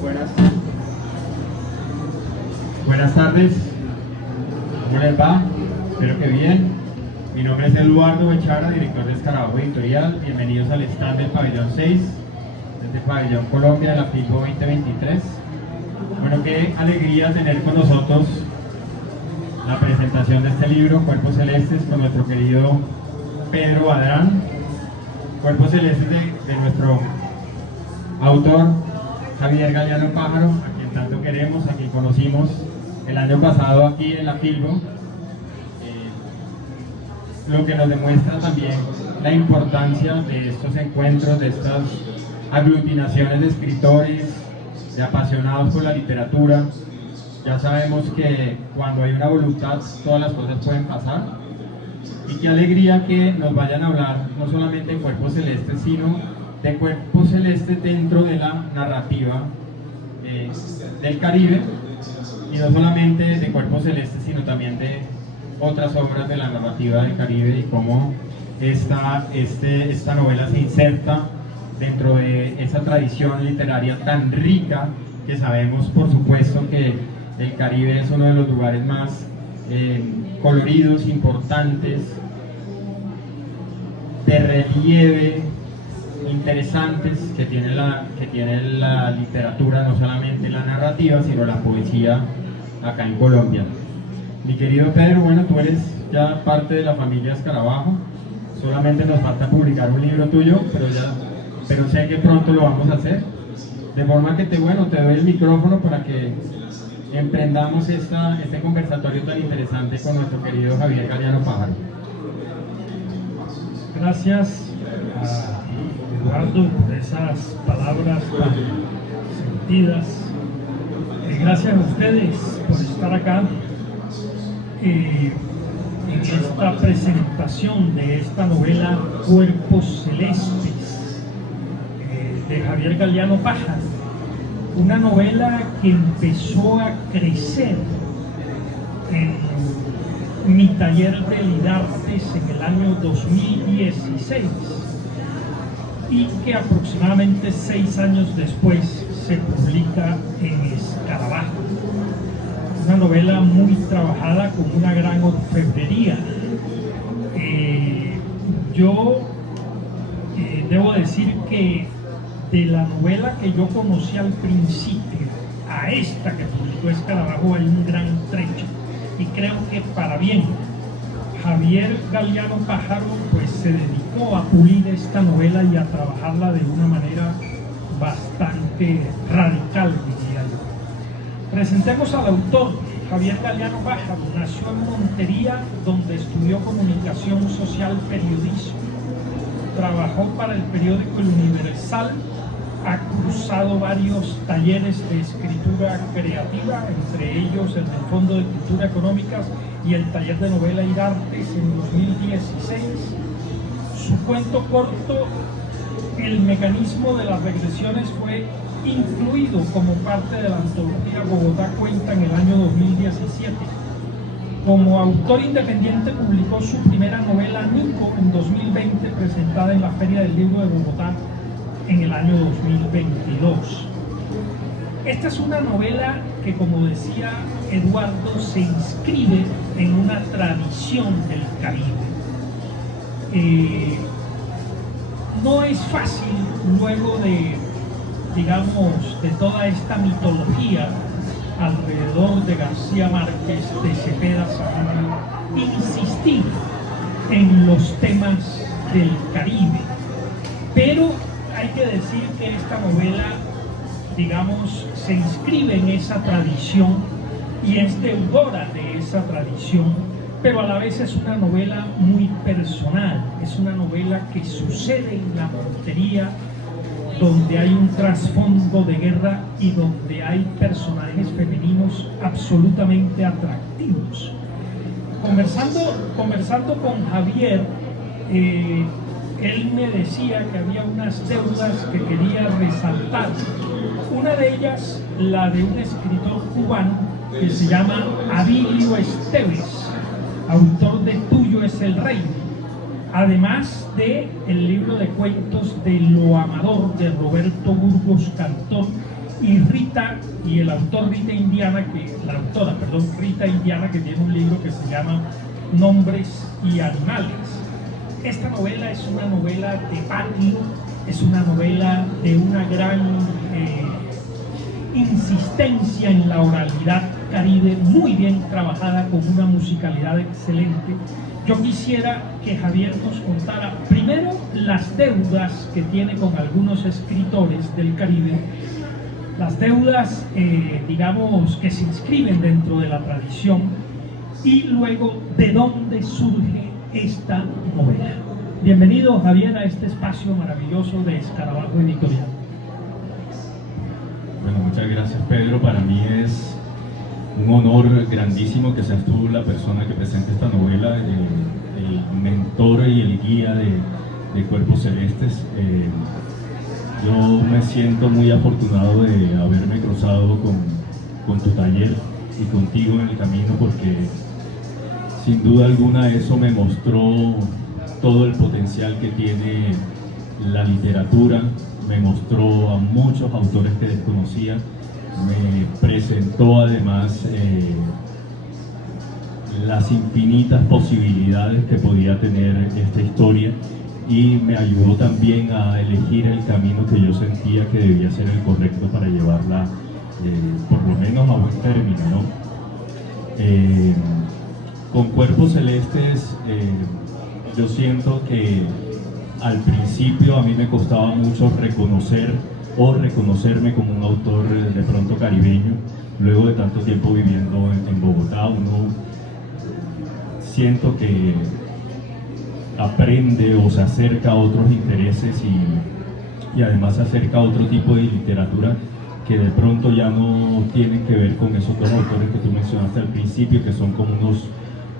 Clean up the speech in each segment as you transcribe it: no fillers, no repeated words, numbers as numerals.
Buenas. Buenas tardes. ¿Cómo les va? Espero que bien. Mi nombre es Eduardo Bechara, director de Escarabajo Editorial. Bienvenidos al stand del Pabellón 6, desde Pabellón Colombia de la FICO 2023. Bueno, qué alegría tener con nosotros la presentación de este libro, Cuerpos Celestes, con nuestro querido Pedro Badrán. Cuerpos Celestes de nuestro autor Javier Galeano Pájaro, a quien tanto queremos, a quien conocimos el año pasado aquí en la FICO, lo que nos demuestra también la importancia de estos encuentros, de estas aglutinaciones de escritores, de apasionados por la literatura. Ya sabemos que cuando hay una voluntad todas las cosas pueden pasar, y qué alegría que nos vayan a hablar no solamente de Cuerpos Celestes, sino de Cuerpos Celestes dentro de la narrativa del Caribe, y no solamente de Cuerpos Celestes, sino también de otras obras de la narrativa del Caribe, y cómo esta novela se inserta dentro de esa tradición literaria tan rica, que sabemos por supuesto que el Caribe es uno de los lugares más coloridos, importantes, de relieve, interesantes que tiene la literatura, no solamente la narrativa, sino la poesía acá en Colombia. Mi querido Pedro, bueno, tú eres ya parte de la familia Escarabajo, solamente nos falta publicar un libro tuyo, pero sé que pronto lo vamos a hacer, de forma que te doy el micrófono para que emprendamos este conversatorio tan interesante con nuestro querido Javier Galeano Pájaro. Gracias a Eduardo por esas palabras tan sentidas. Gracias a ustedes por estar acá en esta presentación de esta novela Cuerpos Celestes de Javier Galeano Pájaro. Una novela que empezó a crecer en mi taller de Lidartes en el año 2016 y que aproximadamente 6 años después se publica en Escarabajo. Una novela muy trabajada con una gran orfebrería. Yo debo decir que de la novela que yo conocí al principio a esta que publicó Escarabajo hay un gran trecho, y creo que para bien. Javier Galeano Pájaro pues se dedicó a pulir esta novela y a trabajarla de una manera bastante radical, diría yo. Presentemos al autor. Javier Galeano Pájaro nació en Montería, donde estudió comunicación social, periodismo. Trabajó para el periódico El Universal. Ha cursado varios talleres de escritura creativa, entre ellos el del Fondo de Cultura Económicas y el taller de novela y artes en 2016. Su cuento corto, El mecanismo de las regresiones, fue incluido como parte de la antología Bogotá Cuenta en el año 2017. Como autor independiente publicó su primera novela Nico en 2020, presentada en la Feria del Libro de Bogotá en el año 2022. Esta es una novela que, como decía Eduardo, se inscribe en una tradición del Caribe. No es fácil, luego de toda esta mitología alrededor de García Márquez, de Cepeda Saavedra, insistir en los temas del Caribe, pero hay que decir que esta novela, se inscribe en esa tradición y es deudora de esa tradición, pero a la vez es una novela muy personal, es una novela que sucede en la Montería, donde hay un trasfondo de guerra y donde hay personajes femeninos absolutamente atractivos. Conversando con Javier, él me decía que había unas deudas que quería resaltar. Una de ellas, la de un escritor cubano que se llama Abilio Esteves, autor de Tuyo es el Reino. además de el libro de cuentos de Lo Amador de Roberto Burgos Cantón y Rita, y el autor Rita Indiana, la autora, perdón, Rita Indiana, que tiene un libro que se llama Nombres y Animales. Esta novela es una novela de patio, es una novela de una gran insistencia en la oralidad caribe, muy bien trabajada, con una musicalidad excelente. Yo quisiera que Javier nos contara primero las deudas que tiene con algunos escritores del Caribe, las deudas, digamos, que se inscriben dentro de la tradición, y luego de dónde surge esta novela. Bienvenido, Javier, a este espacio maravilloso de Escarabajo Editorial. Bueno, muchas gracias, Pedro. Para mí es un honor grandísimo que seas tú la persona que presente esta novela, el mentor y el guía de Cuerpos Celestes. Yo me siento muy afortunado de haberme cruzado con tu taller y contigo en el camino, porque sin duda alguna eso me mostró todo el potencial que tiene la literatura, me mostró a muchos autores que desconocía, me presentó además las infinitas posibilidades que podía tener esta historia, y me ayudó también a elegir el camino que yo sentía que debía ser el correcto para llevarla por lo menos a buen término, ¿no? Con Cuerpos Celestes yo siento que al principio a mí me costaba mucho reconocerme como un autor de pronto caribeño. Luego de tanto tiempo viviendo en Bogotá, uno siento que aprende o se acerca a otros intereses y además se acerca a otro tipo de literatura que de pronto ya no tienen que ver con esos dos autores que tú mencionaste al principio, que son como unos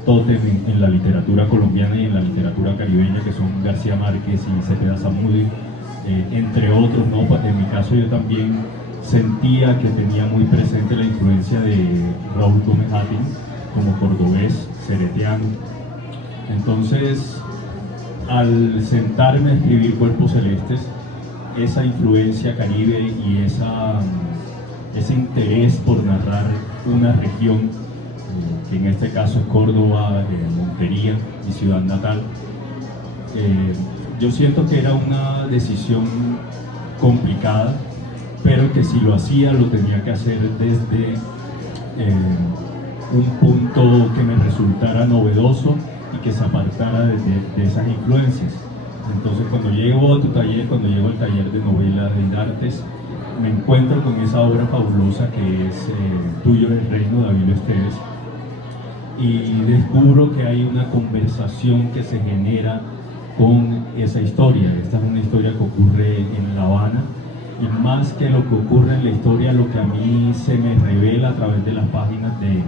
tótem en la literatura colombiana y en la literatura caribeña, que son García Márquez y Cepeda Zamudio, entre otros, ¿no? En mi caso yo también sentía que tenía muy presente la influencia de Raúl Gómez Attin como cordobés, cereteano. Entonces, al sentarme a escribir Cuerpos Celestes, esa influencia caribe y ese interés por narrar una región, que en este caso es Córdoba, Montería, mi ciudad natal, yo siento que era una decisión complicada, pero que si lo hacía lo tenía que hacer desde un punto que me resultara novedoso y que se apartara de esas influencias. Entonces, cuando llego a tu taller, cuando llego al taller de novela de Artes, me encuentro con esa obra fabulosa que es Tuyo es el Reino, de Abilio Esteves, y descubro que hay una conversación que se genera con esa historia. Esta es una historia que ocurre en La Habana, y más que lo que ocurre en la historia, lo que a mí se me revela a través de las páginas de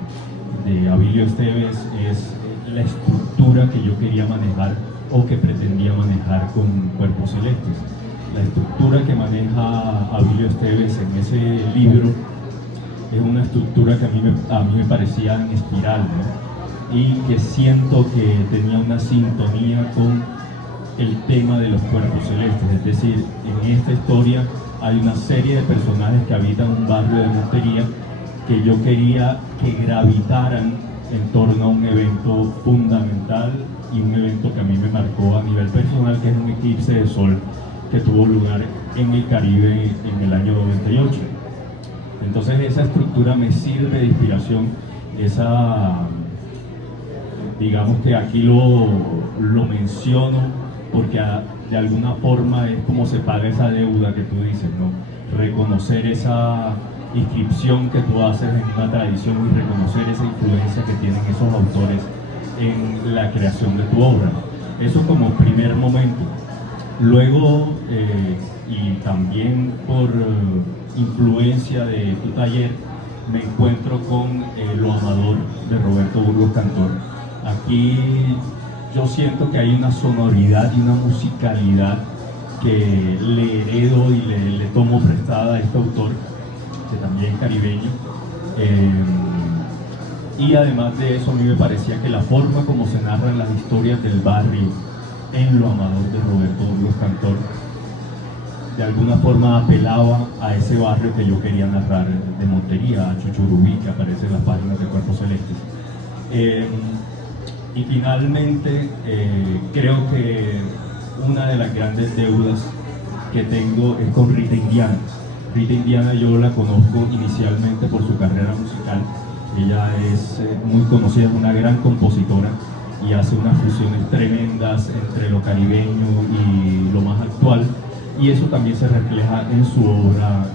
Abilio Esteves es la estructura que yo quería manejar o que pretendía manejar con Cuerpos Celestes. La estructura que maneja Abilio Esteves en ese libro es una estructura que a mí me parecía en espiral, ¿no? Y que siento que tenía una sintonía con el tema de los Cuerpos Celestes. Es decir, en esta historia hay una serie de personajes que habitan un barrio de Montería que yo quería que gravitaran en torno a un evento fundamental y un evento que a mí me marcó a nivel personal, que es un eclipse de sol que tuvo lugar en el Caribe en el año 98. Entonces esa estructura me sirve de inspiración, digamos que aquí lo menciono porque de alguna forma es como se paga esa deuda que tú dices, ¿no? Reconocer esa inscripción que tú haces en una tradición y reconocer esa influencia que tienen esos autores en la creación de tu obra. Eso como primer momento. Luego, y también por influencia de tu taller, me encuentro con Lo Amador de Roberto Burgos Cantón. Aquí yo siento que hay una sonoridad y una musicalidad que le heredo y le tomo prestada a este autor, que también es caribeño. Y además de eso, a mí me parecía que la forma como se narran las historias del barrio en Lo Amador de Roberto Burgos Cantor, de alguna forma apelaba a ese barrio que yo quería narrar de Montería, a Chuchurubí, que aparece en las páginas de Cuerpos Celestes. Y finalmente, creo que una de las grandes deudas que tengo es con Rita Indiana. Rita Indiana yo la conozco inicialmente por su carrera musical. Ella es muy conocida, es una gran compositora y hace unas fusiones tremendas entre lo caribeño y lo más actual, y eso también se refleja en su obra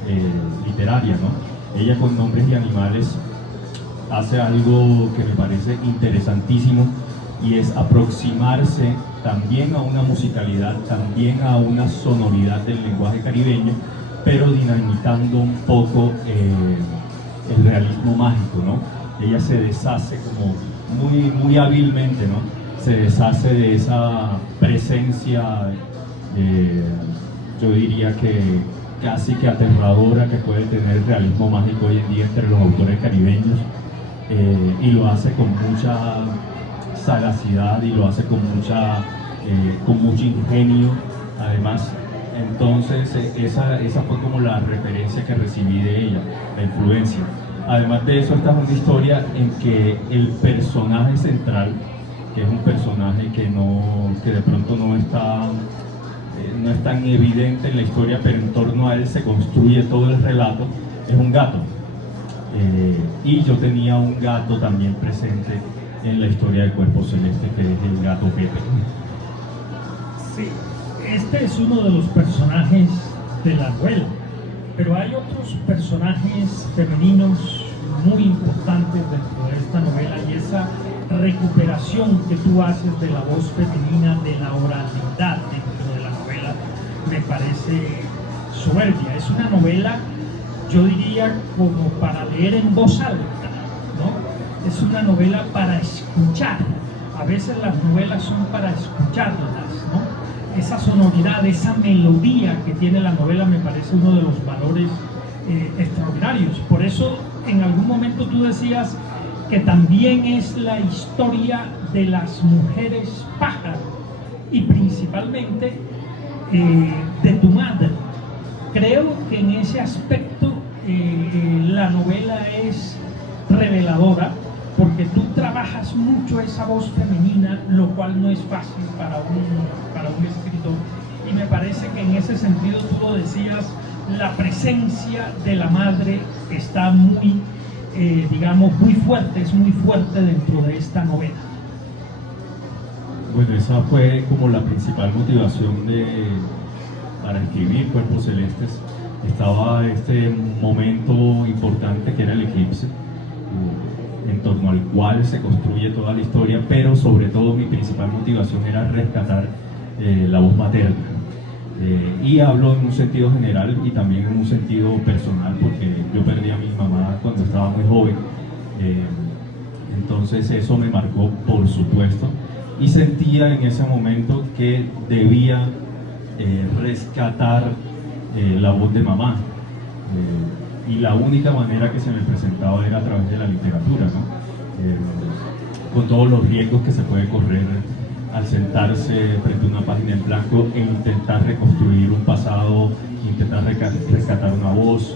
literaria, ¿no? Ella con Nombres y Animales hace algo que me parece interesantísimo, y es aproximarse también a una musicalidad, también a una sonoridad del lenguaje caribeño, pero dinamitando un poco el realismo mágico, ¿no? Ella se deshace como muy hábilmente, ¿no? Se deshace de esa presencia, yo diría que casi que aterradora que puede tener el realismo mágico hoy en día entre los autores caribeños, y lo hace con mucha sagacidad y lo hace con mucho ingenio, además. Entonces esa fue como la referencia que recibí de ella, la influencia. Además de eso, esta es una historia en que el personaje central, que es un personaje que de pronto no es tan evidente en la historia, pero en torno a él se construye todo el relato, es un gato. Y yo tenía un gato también presente en la historia de Cuerpos Celestes, que es el gato Pepe. Sí, este es uno de los personajes de la novela, pero hay otros personajes femeninos muy importantes dentro de esta novela, y esa recuperación que tú haces de la voz femenina, de la oralidad dentro de la novela, me parece soberbia. Es una novela, yo diría, como para leer en voz alta, ¿no? Es una novela para escuchar. A veces las novelas son para escucharlas, ¿no? Esa sonoridad, esa melodía que tiene la novela me parece uno de los valores extraordinarios. Por eso en algún momento tú decías que también es la historia de las mujeres pájaro, y principalmente de tu madre. Creo que en ese aspecto la novela es reveladora, porque tú trabajas mucho esa voz femenina, lo cual no es fácil para un escritor, y me parece que en ese sentido tú lo decías, la presencia de la madre está muy, digamos, muy fuerte, es muy fuerte dentro de esta novela. Bueno, esa fue como la principal motivación para escribir Cuerpos Celestes. Estaba este momento importante que era el eclipse, en torno al cual se construye toda la historia, pero sobre todo mi principal motivación era rescatar la voz materna. Y hablo en un sentido general y también en un sentido personal, porque yo perdí a mi mamá cuando estaba muy joven, entonces eso me marcó, por supuesto, y sentía en ese momento que debía rescatar la voz de mamá, y la única manera que se me presentaba era a través de la literatura, ¿no? Con todos los riesgos que se puede correr al sentarse frente a una página en blanco e intentar reconstruir un pasado, intentar rescatar una voz,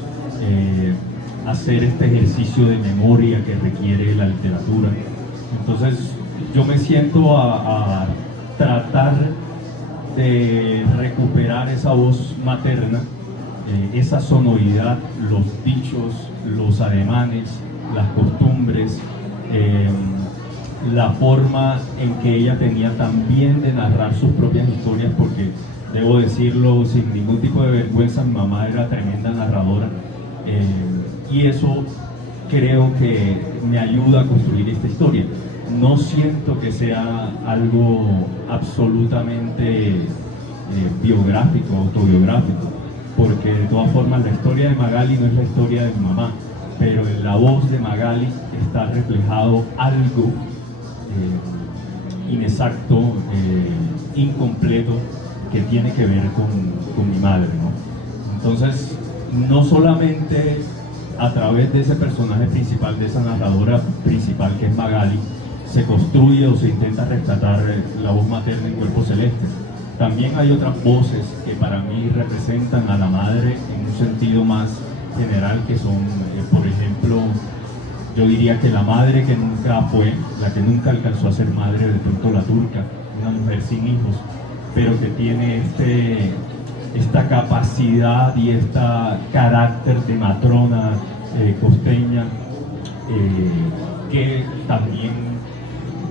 hacer este ejercicio de memoria que requiere la literatura. Entonces yo me siento a tratar de recuperar esa voz materna, esa sonoridad, los dichos, los ademanes, las costumbres, la forma en que ella tenía también de narrar sus propias historias, porque debo decirlo sin ningún tipo de vergüenza, mi mamá era tremenda narradora, y eso creo que me ayuda a construir esta historia. No siento que sea algo absolutamente biográfico, autobiográfico, porque de todas formas la historia de Magali no es la historia de mi mamá, pero en la voz de Magali está reflejado algo inexacto, incompleto, que tiene que ver con mi madre, ¿no? Entonces, no solamente a través de ese personaje principal, de esa narradora principal que es Magali, se construye o se intenta rescatar la voz materna en Cuerpo Celeste. También hay otras voces que para mí representan a la madre en un sentido más general, que son, por ejemplo, yo diría que la madre que nunca fue, la que nunca alcanzó a ser madre, de pronto la turca, una mujer sin hijos, pero que tiene esta capacidad y este carácter de matrona costeña, que también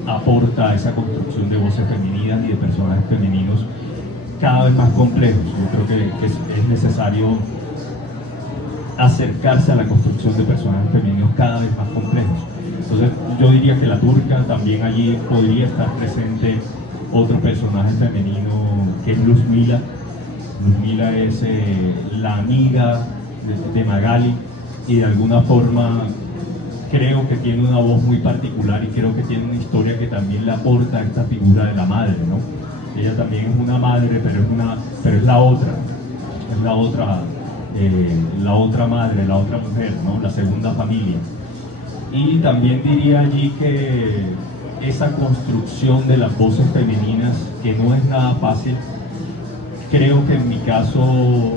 aporta a esa construcción de voces femeninas y de personajes femeninos cada vez más complejos. Yo creo que es necesario acercarse a la construcción de personajes femeninos cada vez más complejos. Entonces yo diría que la turca, también allí podría estar presente otro personaje femenino que es Luzmila. Luzmila es la amiga de Magali, y de alguna forma creo que tiene una voz muy particular, y creo que tiene una historia que también le aporta a esta figura de la madre, ¿no? Ella también es una madre, pero es la otra madre, la otra mujer, ¿no? La segunda familia. Y también diría allí que esa construcción de las voces femeninas, que no es nada fácil, creo que en mi caso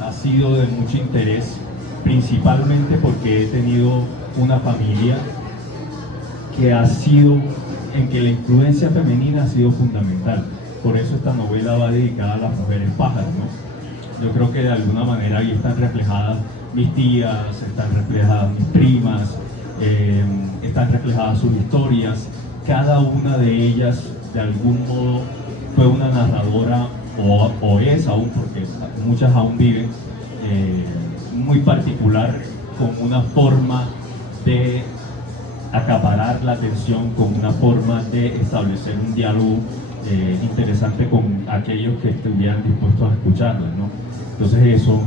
ha sido de mucho interés, principalmente porque he tenido una familia en que la influencia femenina ha sido fundamental. Por eso esta novela va dedicada a las mujeres pájaros, ¿no? Yo creo que de alguna manera ahí están reflejadas mis tías, están reflejadas mis primas, están reflejadas sus historias. Cada una de ellas de algún modo fue una narradora, o es aún, porque muchas aún viven, muy particular, con una forma de acaparar la atención, con una forma de establecer un diálogo interesante con aquellos que estuvieran dispuestos a escucharlas, ¿no? Entonces eso.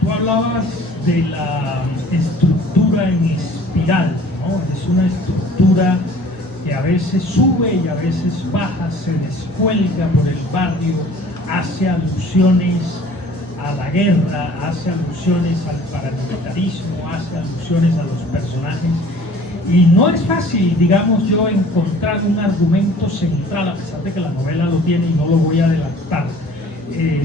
Tú hablabas de la estructura en espiral, ¿no? Es una estructura que a veces sube y a veces baja, se descuelga por el barrio, hace alusiones a la guerra, hace alusiones al paramilitarismo, hace alusiones a los personajes, y no es fácil, digamos yo, encontrar un argumento central, a pesar de que la novela lo tiene y no lo voy a adelantar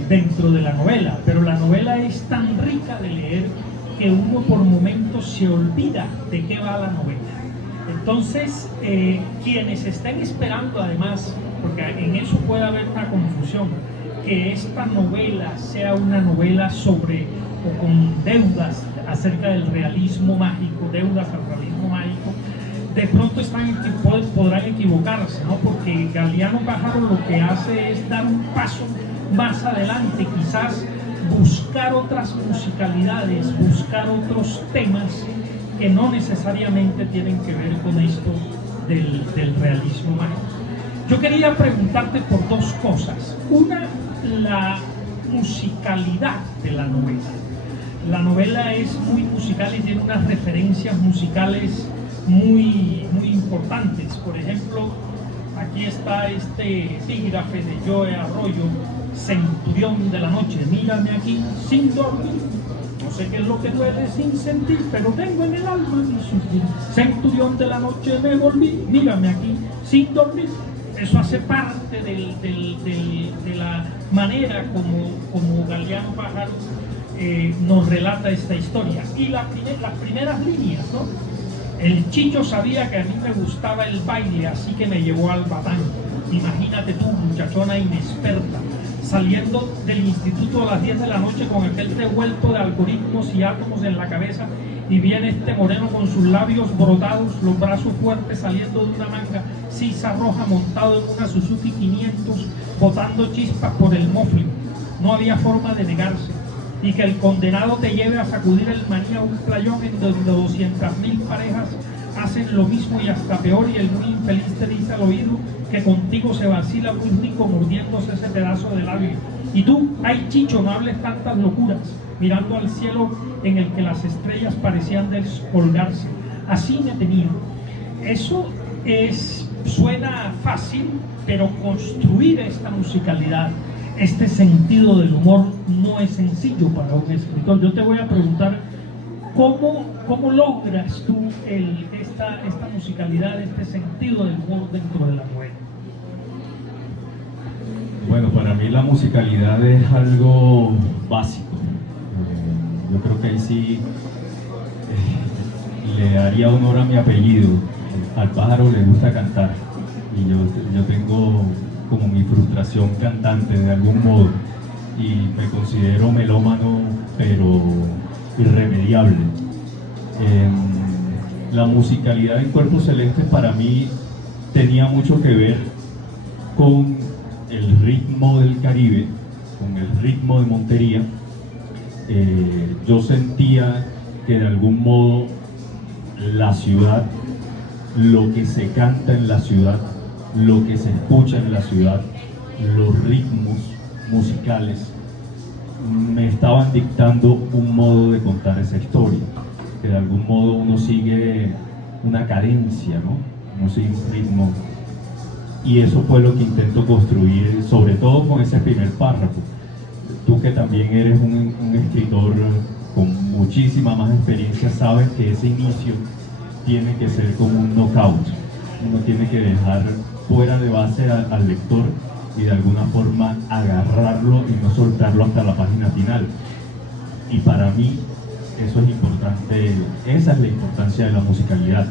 dentro de la novela, pero la novela es tan rica de leer que uno por momentos se olvida de qué va la novela. Entonces, quienes estén esperando, además, porque en eso puede haber una confusión, que esta novela sea una novela sobre o con deudas acerca del realismo mágico, deudas al realismo mágico, de pronto podrán equivocarse, ¿no? Porque Galeano Pájaro lo que hace es dar un paso más adelante, quizás buscar otras musicalidades, buscar otros temas que no necesariamente tienen que ver con esto del realismo mágico. Yo quería preguntarte por dos cosas. Una, la musicalidad de la novela. La novela es muy musical y tiene unas referencias musicales muy importantes. Por ejemplo, aquí está este epígrafe de Joe Arroyo, Centurión de la noche. Mírame aquí sin dormir. No sé qué es lo que duele sin sentir, pero tengo en el alma mi sufrir. Centurión de la noche me volví, mírame aquí sin dormir. Eso hace parte de la manera como Galeano Pájaro nos relata esta historia. Y las primeras líneas, ¿no? El Chicho sabía que a mí me gustaba el baile, así que me llevó al batán. Imagínate tú, muchachona inexperta, saliendo del instituto a las 10 de la noche con aquel revuelto de algoritmos y átomos en la cabeza, y viene este moreno con sus labios brotados, los brazos fuertes saliendo de una manga sisa roja, montado en una Suzuki 500, botando chispas por el mofle. No había forma de negarse. Y que el condenado te lleve a sacudir el maní a un playón en donde 200.000 parejas hacen lo mismo y hasta peor, y el muy infeliz te dice al oído que contigo se vacila muy rico mordiéndose ese pedazo de labio. Y tú, ay Chicho, no hables tantas locuras, mirando al cielo en el que las estrellas parecían descolgarse. Así me tenía. Eso suena fácil, pero construir esta musicalidad, este sentido del humor, no es sencillo para un escritor. Yo te voy a preguntar, ¿cómo ¿Cómo logras tú esta musicalidad, este sentido del humor dentro de la novela? Bueno, para mí la musicalidad es algo básico. Yo creo que ahí sí le daría honor a mi apellido. Al pájaro le gusta cantar y yo tengo como mi frustración cantante de algún modo y me considero melómano pero irremediable. La musicalidad en Cuerpo Celeste para mí tenía mucho que ver con el ritmo del Caribe, con el ritmo de Montería. Yo sentía que de algún modo la ciudad, lo que se canta en la ciudad, lo que se escucha en la ciudad, los ritmos musicales me estaban dictando un modo de contar esa historia, que de algún modo uno sigue una cadencia, ¿no? Uno sigue un ritmo, y eso fue lo que intento construir, sobre todo con ese primer párrafo. Tú que también eres un escritor con muchísima más experiencia, sabes que ese inicio tiene que ser como un knockout. Uno tiene que dejar fuera de base al lector y de alguna forma agarrarlo y no soltarlo hasta la página final. Y para mí eso es importante, esa es la importancia de la musicalidad.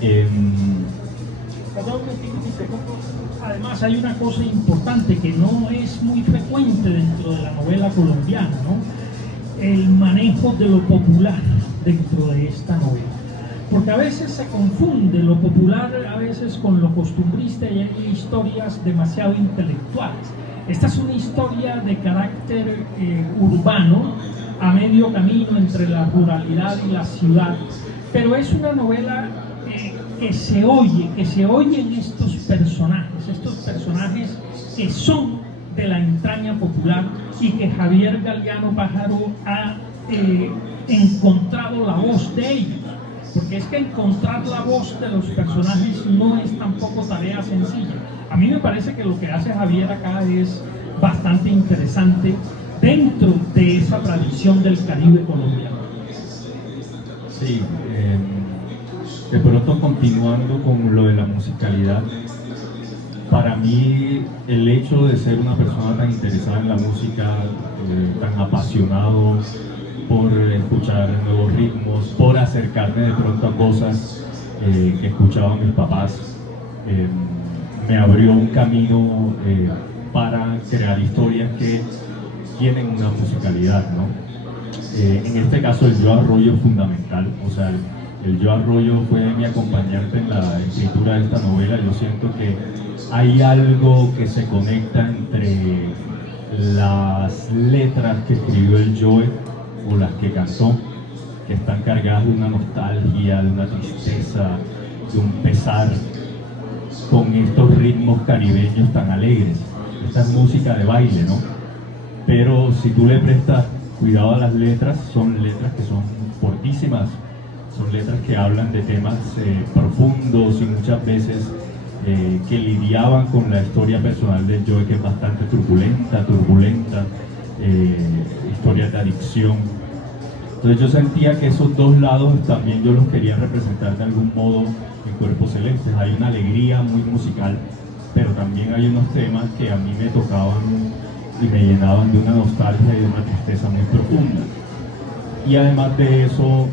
Perdón, un segundo. Además hay una cosa importante que no es muy frecuente dentro de la novela colombiana, ¿no? El manejo de lo popular dentro de esta novela. Porque a veces se confunde lo popular a veces con lo costumbrista y hay historias demasiado intelectuales. Esta es una historia de carácter urbano, a medio camino entre la ruralidad y la ciudad, pero es una novela que se oye en estos personajes que son de la entraña popular y que Javier Galeano Pájaro ha encontrado la voz de ellos. Porque es que encontrar la voz de los personajes no es tampoco tarea sencilla. A mí me parece que lo que hace Javier acá es bastante interesante dentro de esa tradición del Caribe colombiano. Sí, de pronto continuando con lo de la musicalidad, para mí el hecho de ser una persona tan interesada en la música, tan apasionado por escuchar nuevos ritmos, por acercarme de pronto a cosas que escuchaban mis papás, me abrió un camino para crear historias que tienen una musicalidad, ¿no? En este caso el Yo Arroyo es fundamental, o sea, el Yo Arroyo fue mi acompañante en la escritura de esta novela. Yo siento que hay algo que se conecta entre las letras que escribió el Joe o las que cantó, que están cargadas de una nostalgia, de una tristeza, de un pesar, con estos ritmos caribeños tan alegres. Esta es música de baile, ¿no? Pero si tú le prestas cuidado a las letras, son letras que son fortísimas, son letras que hablan de temas profundos y muchas veces que lidiaban con la historia personal del Joe, que es bastante turbulenta, historias de adicción. Entonces yo sentía que esos dos lados también yo los quería representar de algún modo en Cuerpo Celeste. Hay una alegría muy musical, pero también hay unos temas que a mí me tocaban y me llenaban de una nostalgia y de una tristeza muy profunda. Y además de eso,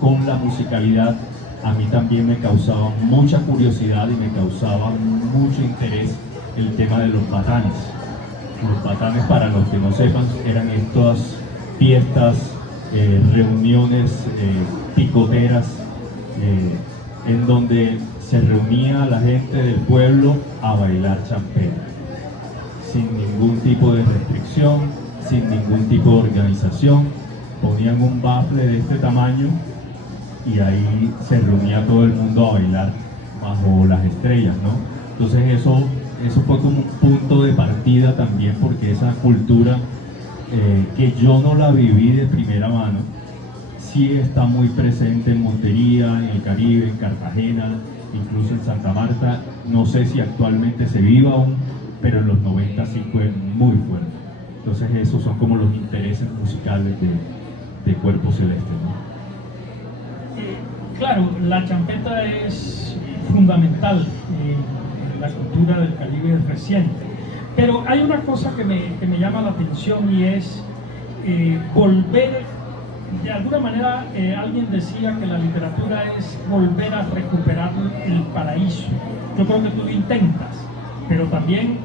con la musicalidad, a mí también me causaba mucha curiosidad y me causaba mucho interés el tema de los batanes. Los batanes, para los que no sepan, eran estas fiestas, reuniones picoteras, en donde se reunía la gente del pueblo a bailar champeta, sin ningún tipo de restricción, sin ningún tipo de organización. Ponían un bafle de este tamaño y ahí se reunía todo el mundo a bailar bajo las estrellas, ¿no? Entonces eso fue como un punto de partida también, porque esa cultura que yo no la viví de primera mano, sí está muy presente en Montería, en el Caribe, en Cartagena, incluso en Santa Marta. No sé si actualmente se viva aún, pero en los 90 sí fue muy fuerte. Entonces esos son como los intereses musicales de Cuerpo Celeste, ¿no? Claro, la champeta es fundamental en la cultura del Caribe reciente, pero hay una cosa que me llama la atención y es volver, de alguna manera alguien decía que la literatura es volver a recuperar el paraíso. Yo creo que tú lo intentas, pero también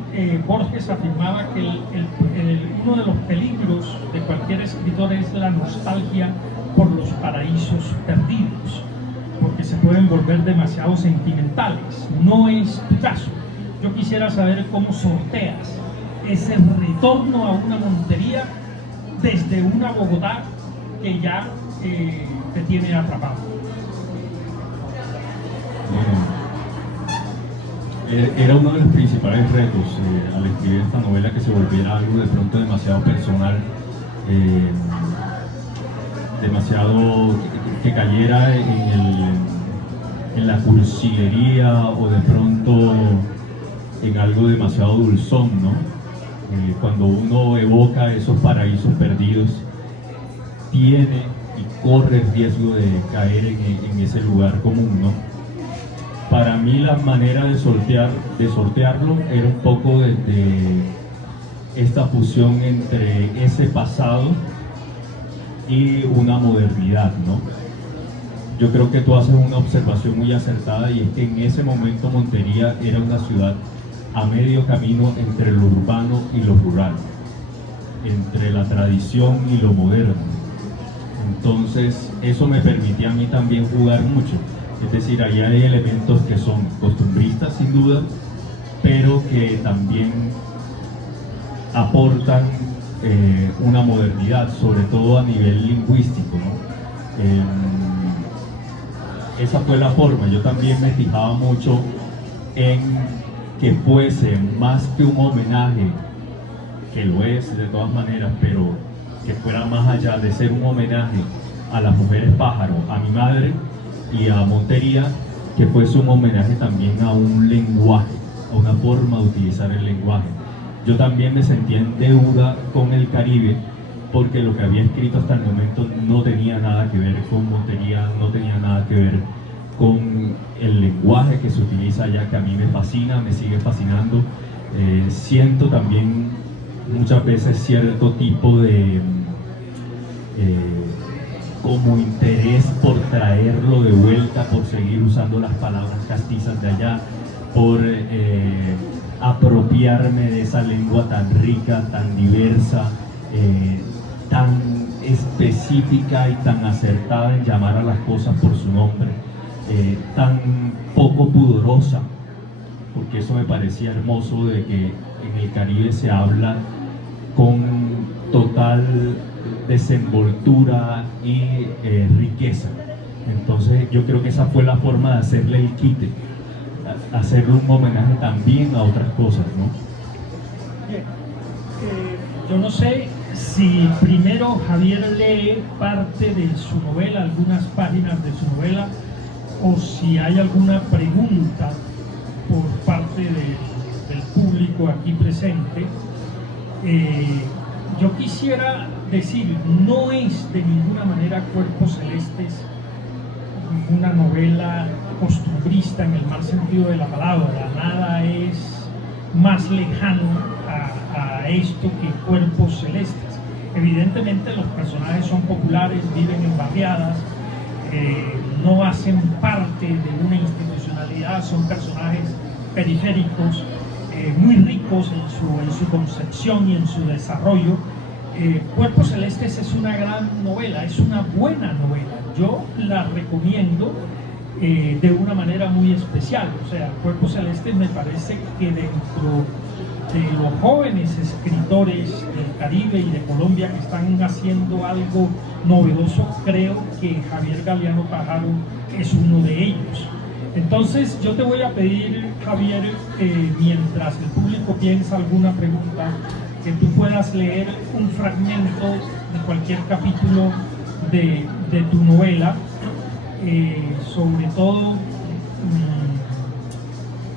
Borges afirmaba que uno de los peligros de cualquier escritor es la nostalgia por los paraísos perdidos, porque se pueden volver demasiado sentimentales. No es tu caso. Yo quisiera saber cómo sorteas ese retorno a una Montería desde una Bogotá que ya te tiene atrapado. Bueno, era uno de los principales retos al escribir esta novela, que se volviera algo de pronto demasiado personal, demasiado que cayera en la cursilería o de pronto en algo demasiado dulzón, ¿no? Cuando uno evoca esos paraísos perdidos, tiene y corre el riesgo de caer en ese lugar común, ¿no? Para mí la manera de sortearlo era un poco de esta fusión entre ese pasado y una modernidad, ¿no? Yo creo que tú haces una observación muy acertada, y es que en ese momento Montería era una ciudad a medio camino entre lo urbano y lo rural, entre la tradición y lo moderno. Entonces eso me permitía a mí también jugar mucho, es decir, ahí hay elementos que son costumbristas sin duda, pero que también aportan una modernidad, sobre todo a nivel lingüístico, ¿no? Esa fue la forma. Yo también me fijaba mucho en que fuese más que un homenaje, que lo es de todas maneras, pero que fuera más allá de ser un homenaje a las mujeres pájaro, a mi madre y a Montería, que fuese un homenaje también a un lenguaje, a una forma de utilizar el lenguaje. Yo también me sentía en deuda con el Caribe, porque lo que había escrito hasta el momento no tenía nada que ver con Montería, no tenía nada que ver con el lenguaje que se utiliza allá, que a mí me fascina, me sigue fascinando. Siento también muchas veces cierto tipo de como interés por traerlo de vuelta, por seguir usando las palabras castizas de allá, por apropiarme de esa lengua tan rica, tan diversa, tan específica y tan acertada en llamar a las cosas por su nombre, tan poco pudorosa, porque eso me parecía hermoso, de que en el Caribe se habla con total desenvoltura y riqueza. Entonces yo creo que esa fue la forma de hacerle el quite, hacerle un homenaje también a otras cosas, ¿no? Yo no sé si primero Javier lee parte de su novela, algunas páginas de su novela, o si hay alguna pregunta por parte del público aquí presente. Yo quisiera decir, no es de ninguna manera Cuerpos Celestes una novela costumbrista en el mal sentido de la palabra. Nada es más lejano a esto que Cuerpos Celestes. Evidentemente los personajes son populares, viven en barriadas, no hacen parte de una institucionalidad, son personajes periféricos, muy ricos en su concepción y en su desarrollo. Cuerpos Celestes es una gran novela, es una buena novela. Yo la recomiendo de una manera muy especial. O sea, Cuerpos Celestes me parece que dentro de los jóvenes escritores del Caribe y de Colombia que están haciendo algo novedoso, creo que Javier Galeano Pájaro es uno de ellos. Entonces yo te voy a pedir, Javier, mientras el público piensa alguna pregunta, que tú puedas leer un fragmento de cualquier capítulo de tu novela, sobre todo,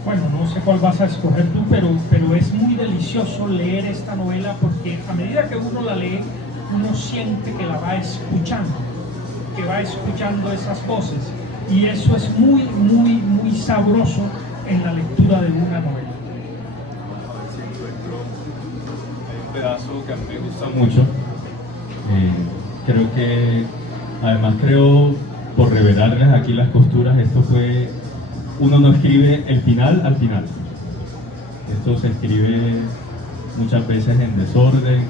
bueno, no sé cuál vas a escoger tú, pero es muy delicioso leer esta novela, porque a medida que uno la lee, uno siente que la va escuchando. que va escuchando esas voces. Y eso es muy, muy, muy sabroso en la lectura de una novela. Hay un pedazo que a mí me gusta mucho. Creo que, además por revelarles aquí las costuras, esto fue, uno no escribe el final al final. Esto se escribe muchas veces en desorden,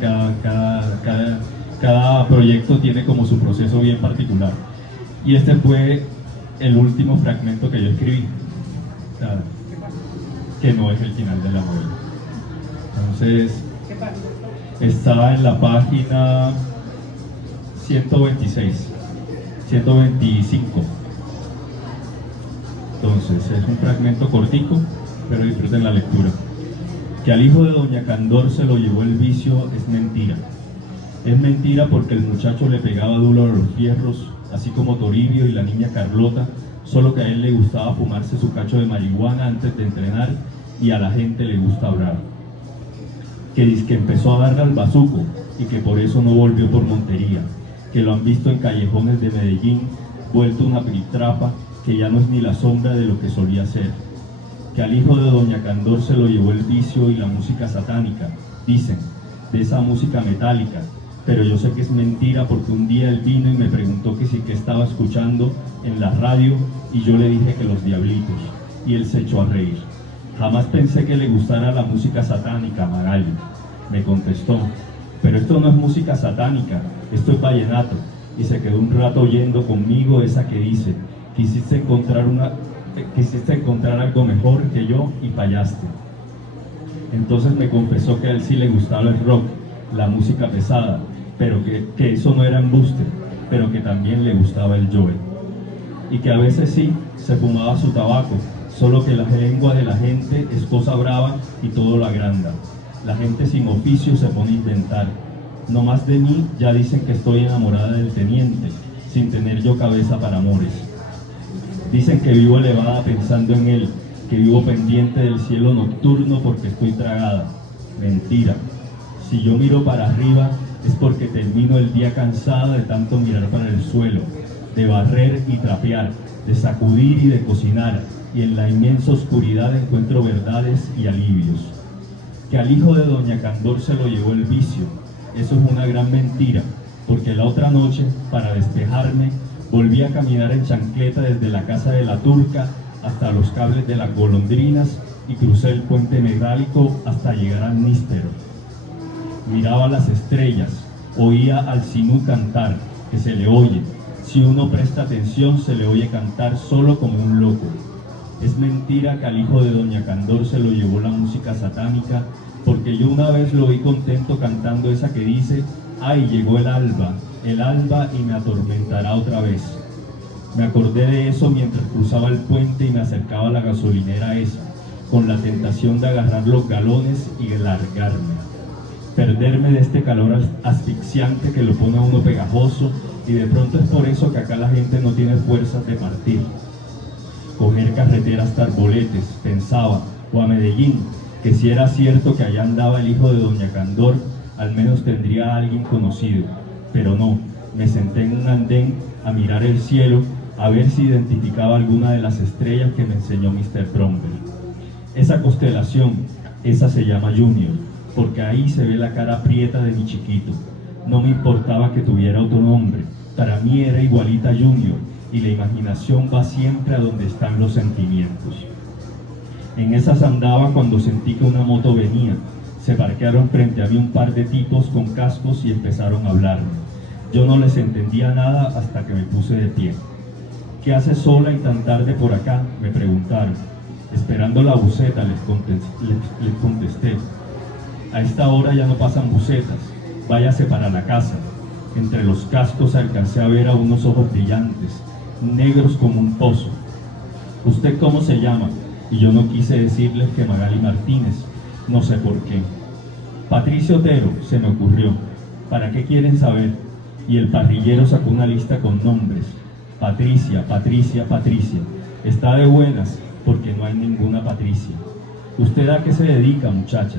cada proyecto tiene como su proceso bien particular. Y este fue el último fragmento que yo escribí, o sea, que no es el final de la novela. Entonces, estaba en la página 126, 125. Entonces, es un fragmento cortico, pero disfruten la lectura. Que al hijo de doña Candor se lo llevó el vicio es mentira. Es mentira porque el muchacho le pegaba duro a los fierros, así como Toribio y la niña Carlota, solo que a él le gustaba fumarse su cacho de marihuana antes de entrenar y a la gente le gusta hablar. Que dice que empezó a darle al bazuco y que por eso no volvió por Montería, que lo han visto en callejones de Medellín, vuelto una piltrafa, que ya no es ni la sombra de lo que solía ser. Que al hijo de doña Candor se lo llevó el vicio y la música satánica, dicen, de esa música metálica, pero yo sé que es mentira porque un día él vino y me preguntó que sí que estaba escuchando en la radio y yo le dije que los Diablitos, y él se echó a reír. Jamás pensé que le gustara la música satánica, Magali, me contestó, pero esto no es música satánica, esto es vallenato, y se quedó un rato oyendo conmigo esa que dice, quisiste encontrar algo mejor que yo y fallaste. Entonces me confesó que a él sí le gustaba el rock, la música pesada, pero que eso no era embuste, pero que también le gustaba el Joe. Y que a veces sí, se fumaba su tabaco, solo que la lengua de la gente es cosa brava y todo lo agranda. La gente sin oficio se pone a inventar. No más de mí ya dicen que estoy enamorada del teniente, sin tener yo cabeza para amores. Dicen que vivo elevada pensando en él, que vivo pendiente del cielo nocturno porque estoy tragada. Mentira. Si yo miro para arriba es porque termino el día cansada de tanto mirar para el suelo, de barrer y trapear, de sacudir y de cocinar, y en la inmensa oscuridad encuentro verdades y alivios. Que al hijo de doña Candor se lo llevó el vicio, eso es una gran mentira, porque la otra noche, para despejarme, volví a caminar en chancleta desde la casa de la Turca hasta los cables de las golondrinas y crucé el puente metálico hasta llegar al Níspero. Miraba las estrellas, oía al sinú cantar, que se le oye. Si uno presta atención, se le oye cantar solo como un loco. Es mentira que al hijo de doña Candor se lo llevó la música satánica, porque yo una vez lo vi contento cantando esa que dice, ay, llegó el alba y me atormentará otra vez. Me acordé de eso mientras cruzaba el puente y me acercaba a la gasolinera esa, con la tentación de agarrar los galones y de largarme. Perderme de este calor asfixiante que lo pone a uno pegajoso, y de pronto es por eso que acá la gente no tiene fuerzas de partir. Coger carretera hasta Arboletes, pensaba, o a Medellín, que si era cierto que allá andaba el hijo de doña Candor, al menos tendría a alguien conocido. Pero no, me senté en un andén a mirar el cielo, a ver si identificaba alguna de las estrellas que me enseñó Mr. Bromberg. Esa constelación, esa se llama Junior, porque ahí se ve la cara prieta de mi chiquito. No me importaba que tuviera otro nombre, para mí era igualita Junior, y la imaginación va siempre a donde están los sentimientos. En esas andaba cuando sentí que una moto venía. Se parquearon frente a mí un par de tipos con cascos y empezaron a hablarme. Yo no les entendía nada hasta que me puse de pie. ¿Qué haces sola y tan tarde por acá?, me preguntaron. Esperando la buseta, les contesté. A esta hora ya no pasan busetas, váyase para la casa. Entre los cascos alcancé a ver a unos ojos brillantes, negros como un pozo. ¿Usted cómo se llama? Y yo no quise decirles que Magali Martínez, no sé por qué. Patricio Otero, se me ocurrió. ¿Para qué quieren saber? Y el parrillero sacó una lista con nombres. Patricia, Patricia, Patricia. Está de buenas, porque no hay ninguna Patricia. ¿Usted a qué se dedica, muchacha?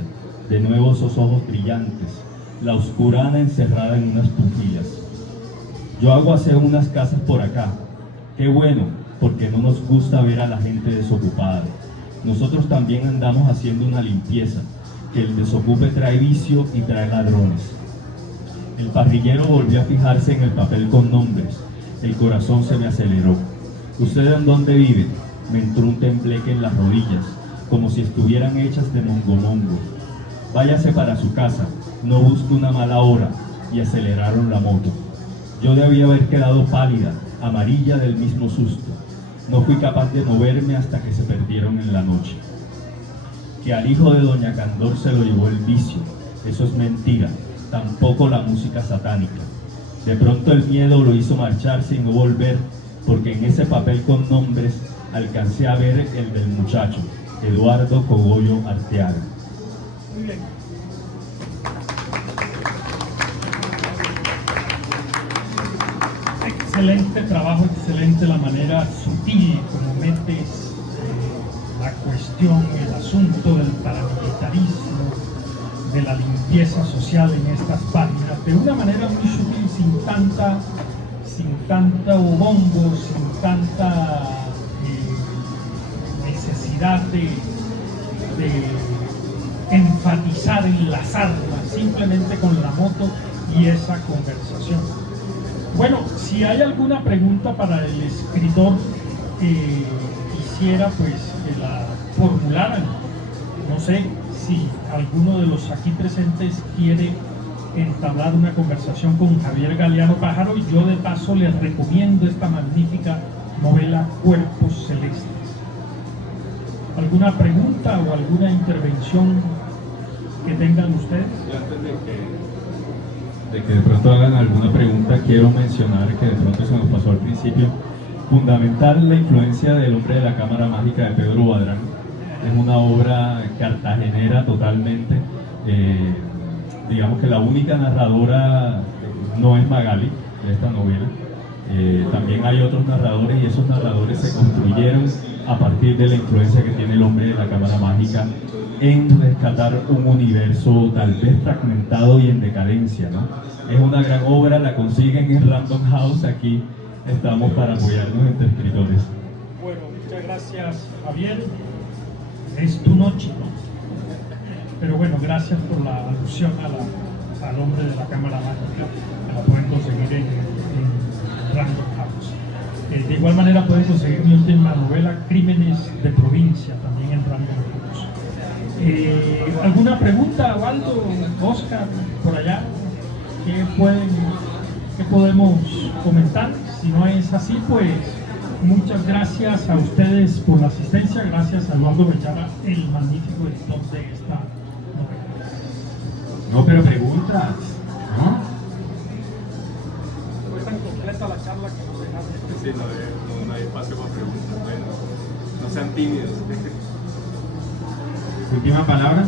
De nuevo esos ojos brillantes, la oscurana encerrada en unas pupilas. Yo hago aseo unas casas por acá. Qué bueno, porque no nos gusta ver a la gente desocupada. Nosotros también andamos haciendo una limpieza, que el desocupe trae vicio y trae ladrones. El parrillero volvió a fijarse en el papel con nombres. El corazón se me aceleró. ¿Usted en dónde vive? Me entró un tembleque en las rodillas, como si estuvieran hechas de mongo. Váyase para su casa, no busque una mala hora. Y aceleraron la moto. Yo debía haber quedado pálida, amarilla del mismo susto. No fui capaz de moverme hasta que se perdieron en la noche. Que al hijo de doña Candor se lo llevó el vicio, eso es mentira, tampoco la música satánica. De pronto el miedo lo hizo marcharse y no volver, porque en ese papel con nombres alcancé a ver el del muchacho, Eduardo Cogollo Arteaga. Muy bien. Excelente trabajo, excelente la manera sutil como metes la cuestión, el asunto del paramilitarismo, de la limpieza social en estas páginas, de una manera muy sutil, sin tanta bombo, sin tanta necesidad de enfatizar en las armas, simplemente con la moto y esa conversación. Bueno, si hay alguna pregunta para el escritor, quisiera pues que la formularan. No sé si alguno de los aquí presentes quiere entablar una conversación con Javier Galeano Pájaro, y yo de paso les recomiendo esta magnífica novela Cuerpos Celestes. ¿Alguna pregunta o alguna intervención que tengan ustedes? De que de pronto hagan alguna pregunta, quiero mencionar que de pronto se nos pasó al principio, fundamental la influencia del Hombre de la Cámara Mágica de Pedro Badrán. Es una obra cartagenera totalmente. Digamos que la única narradora no es Magali de esta novela. También hay otros narradores, y esos narradores se construyeron a partir de la influencia que tiene el Hombre de la Cámara Mágica en rescatar un universo tal vez fragmentado y en decadencia, ¿no? Es una gran obra, la consiguen en Random House. Aquí estamos para apoyarnos entre escritores. Bueno, muchas gracias, Javier. Es tu noche, ¿no? Pero bueno, gracias por la alusión al Hombre de la Cámara Mágica, que la pueden conseguir en Random House. De igual manera pueden conseguir mi última novela, Crímenes de Provincia, también en Random House. ¿Alguna pregunta, Waldo, Oscar, por allá? ¿Qué podemos comentar? Si no es así, pues muchas gracias a ustedes por la asistencia. Gracias a Eduardo Bechara, el magnífico editor de esta novela. No, pero preguntas, ¿no? Fue tan completa la charla que no sé nada. Sí, no hay espacio para preguntas. Bueno, no sean tímidos. Última palabra.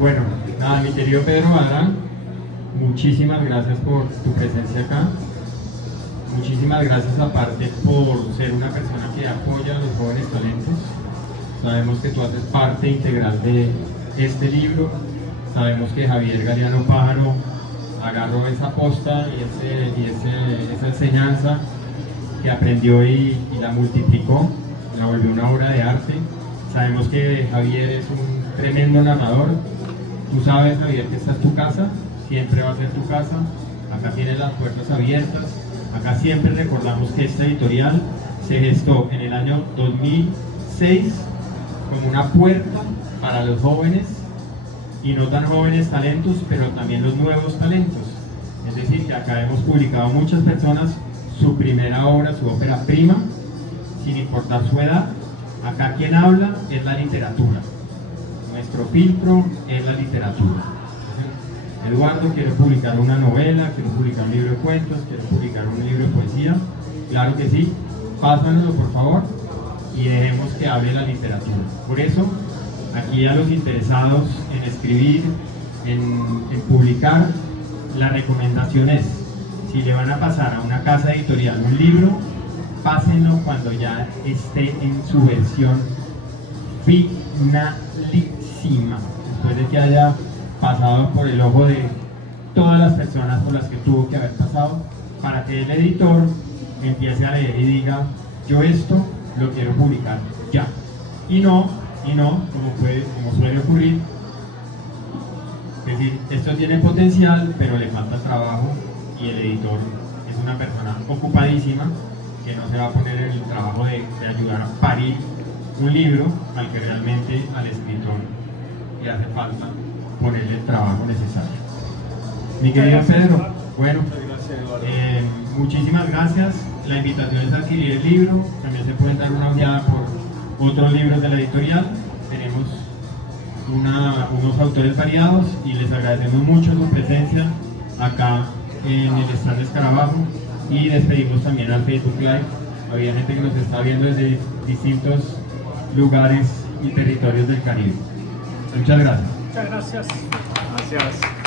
Bueno, nada, mi querido Pedro Badrán, muchísimas gracias por tu presencia acá. Muchísimas gracias aparte por ser una persona que apoya a los jóvenes talentos. Sabemos que tú haces parte integral de este libro. Sabemos que Javier Galeano Pájaro agarró esa posta y esa enseñanza que aprendió y la multiplicó, la volvió una obra de arte. Sabemos que Javier es un tremendo narrador. Tú sabes, Javier, que esta es tu casa, siempre va a ser tu casa. Acá tienes las puertas abiertas. Acá siempre recordamos que esta editorial se gestó en el año 2006 como una puerta para los jóvenes y no tan jóvenes talentos, pero también los nuevos talentos. Es decir, que acá hemos publicado muchas personas su primera obra, su ópera prima, sin importar su edad. Acá quien habla es la literatura. Nuestro filtro es la literatura. Eduardo quiere publicar una novela, quiere publicar un libro de cuentos, quiere publicar un libro de poesía. Claro que sí, pásanoslo por favor y dejemos que hable la literatura. Por eso, aquí a los interesados en escribir, en publicar, la recomendación es, si le van a pasar a una casa editorial un libro, pásenlo cuando ya esté en su versión finalísima, después de que haya pasado por el ojo de todas las personas por las que tuvo que haber pasado para que el editor empiece a leer y diga, yo esto lo quiero publicar ya. Y no, como suele ocurrir, es decir, esto tiene potencial, pero le falta trabajo y el editor es una persona ocupadísima que no se va a poner en el trabajo de ayudar a parir un libro al que realmente al escritor le hace falta ponerle el trabajo necesario. Mi querido Pedro, bueno, Muchas gracias, Eduardo. muchísimas gracias. La invitación es a adquirir el libro. También se pueden dar una ojeada por otros libros de la editorial. Tenemos unos autores variados y les agradecemos mucho su presencia acá en el stand de Escarabajo y despedimos también al Facebook Live. Había gente que nos está viendo desde distintos lugares y territorios del Caribe. Muchas gracias. Muchas gracias. Gracias.